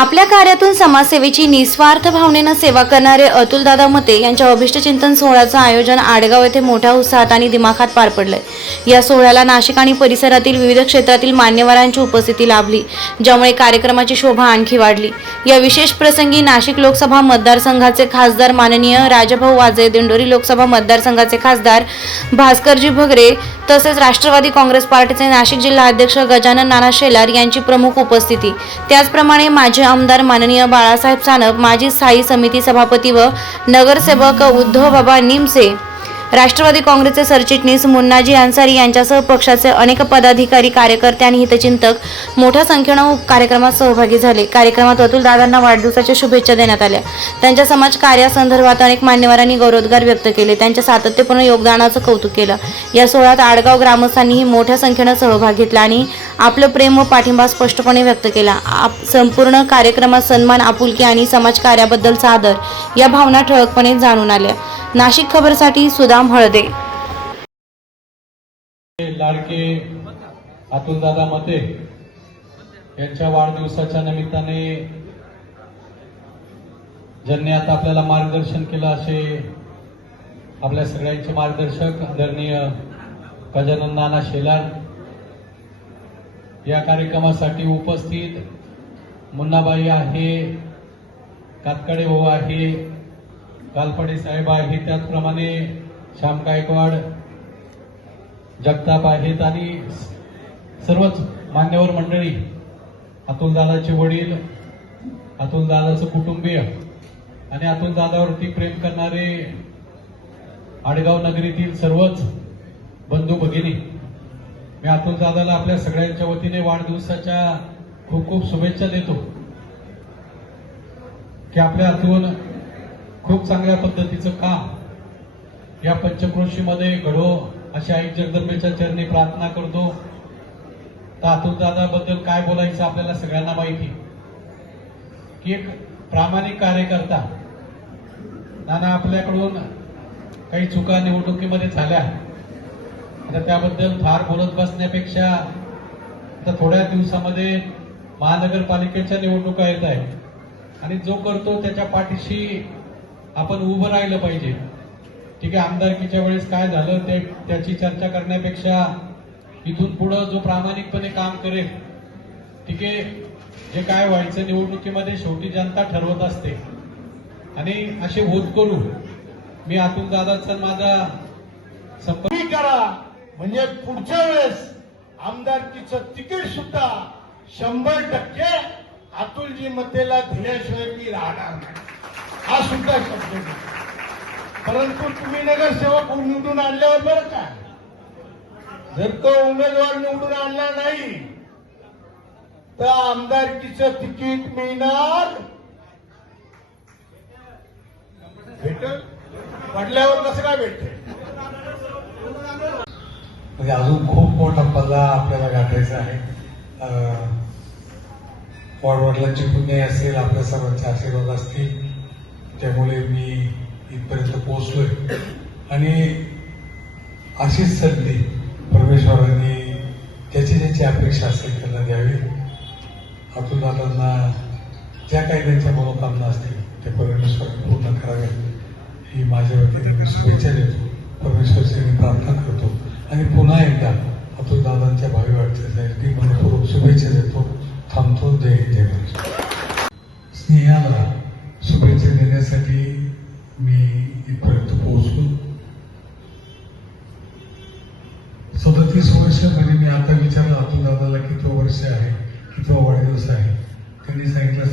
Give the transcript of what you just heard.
आपल्या कार्यातून समाजसेवेची निस्वार्थ भावनेनं सेवा करणारे अतुलदादा मते यांच्या अभिष्ट चिंतन सोहळ्याचं आयोजन आडगाव येथे मोठ्या उत्साहात आणि दिमाखात पार पडलंय. या सोहळ्याला नाशिक आणि परिसरातील विविध क्षेत्रातील मान्यवरांची उपस्थिती लाभली ज्यामुळे कार्यक्रमाची शोभा आणखी वाढली. या विशेष प्रसंगी नाशिक लोकसभा मतदारसंघाचे खासदार माननीय राजभाऊ वाजे दिंडोरी लोकसभा मतदारसंघाचे खासदार भास्करजी भगरे तसेच राष्ट्रवादी काँग्रेस पार्टीचे नाशिक जिल्हा अध्यक्ष गजानन नाना शेलार यांची प्रमुख उपस्थिती. त्याचप्रमाणे माजी आमदार माननीय बाळासाहेब सानप माजी स्थायी समिती सभापती व नगरसेवक उद्धव बाबा निमसे राष्ट्रवादी काँग्रेसचे सरचिटणीस मुन्नाजी अन्सारी यांच्यासह पक्षाचे अनेक पदाधिकारी कार्यकर्ते आणि हितचिंतक मोठ्या संख्येनं कार्यक्रमात सहभागी झाले. कार्यक्रमात अतुल दादांना वाढदिवसाच्या शुभेच्छा देण्यात आल्या. त्यांच्या समाज कार्यासंदर्भात अनेक मान्यवरांनी गौरवोद्गार व्यक्त केले. त्यांच्या सातत्यपूर्ण योगदानाचं कौतुक केलं. या सोहळ्यात आडगाव ग्रामस्थांनीही मोठ्या संख्येनं सहभाग घेतला आणि आपलं प्रेम व पाठिंबा स्पष्टपणे व्यक्त केला. आप संपूर्ण कार्यक्रमात सन्मान आपुलकी आणि समाजकार्याबद्दल सादर या भावना ठळकपणे जाणून आल्या. नाशिक खबरसाठी सुदाम हळदे. लाडके अतुलदादा मते यांच्या वाढदिवसाच्या निमित्ताने ज्यांनी आता आपल्याला मार्गदर्शन केलं असे आपल्या सगळ्यांचे मार्गदर्शक आदरणीय गजानन नाना शेलार या कार्यक्रमासाठी उपस्थित मुन्नाबाई आहे कातकडे भाऊ आहे कालपडे साहेब आहे त्याचप्रमाणे श्याम गायकवाड जगताप आहेत आणि सर्वच मान्यवर मंडळी अतुलदादाचे वडील अतुलदादाचं कुटुंबीय आणि अतुलदादावरती प्रेम करणारे आडगाव नगरीतील सर्वच बंधू भगिनी मी अतुलदादाला आपल्या सगळ्यांच्या वतीने वाढदिवसाच्या खूप खूप शुभेच्छा देतो. की आपल्या हातून खूप चांगल्या पद्धतीचं काम या पंचक्रोशीमध्ये घडो अशी आई जगदंबेच्या चरणी प्रार्थना करतो. तर अतुल दादाबद्दल काय बोलायचं आपल्याला सगळ्यांना माहिती? की एक प्रामाणिक कार्यकर्ता नाना आपल्याकडून काही चुका निवडणुकीमध्ये झाल्या. तर त्याबद्दल फार बोलत बसण्यापेक्षा आता थोड्या दिवसामध्ये महानगरपालिकेच्या निवडणुका येत आहेत. आणि जो करतो त्याच्या पाठीशी आपण उभं राहिलं पाहिजे. ठीक आहे आमदारकीच्या वेळेस काय झालं ते त्याची चर्चा करण्यापेक्षा इथून पुढं जो प्रामाणिकपणे काम करेल ठीक आहे जे काय व्हायचं निवडणुकीमध्ये शेवटी जनता ठरवत असते. आणि असे होत करू. मी आतून दादाचा माझा संपर्क करा. म्हणजे पुढच्या वेळेस आमदारकीचं तिकीट सुद्धा शंभर टक्के अतुलजी मतेला दिल्याशिवाय मी राहणार नाही. हा सुद्धा शब्द परंतु तुम्ही नगरसेवक निवडून आणल्यावर बरं का? जर तो उमेदवार निवडून आणला नाही तर आमदारकीचं तिकीट मिळणार भेटल? पडल्यावर कसं काय भेटते? म्हणजे अजून खूप मोठा पल्ला आपल्याला गाठायचा आहे. अं, पुण्य असेल आपल्या सर्वांचे आशीर्वाद असतील. त्यामुळे मी इथपर्यंत पोहोचलोय. आणि अशीच संधी परमेश्वरांनी ज्याची ज्याची अपेक्षा असेल त्यांना द्यावी. अतुल दादांना ज्या काही त्यांच्या मनोकामना असतील त्या परमेश्वरांनी पूर्ण करावे ही माझ्या वतीने मी शुभेच्छा देतो. परमेश्वरची मी प्रार्थना करतो. आणि पुन्हा एकदा अतुल दादांच्या भावी वाटचालीसाठी मनपूर्वक शुभेच्छा देतो. थांबतो. जय जय स्नेहाला शुभेच्छा देण्यासाठी मी इथपर्यंत पोहोचलो. सदतीस वर्ष म्हणजे मी आता विचारलं अतुल दादाला किती वर्ष आहे किती वाढदिवस आहे. त्यांनी सांगितलं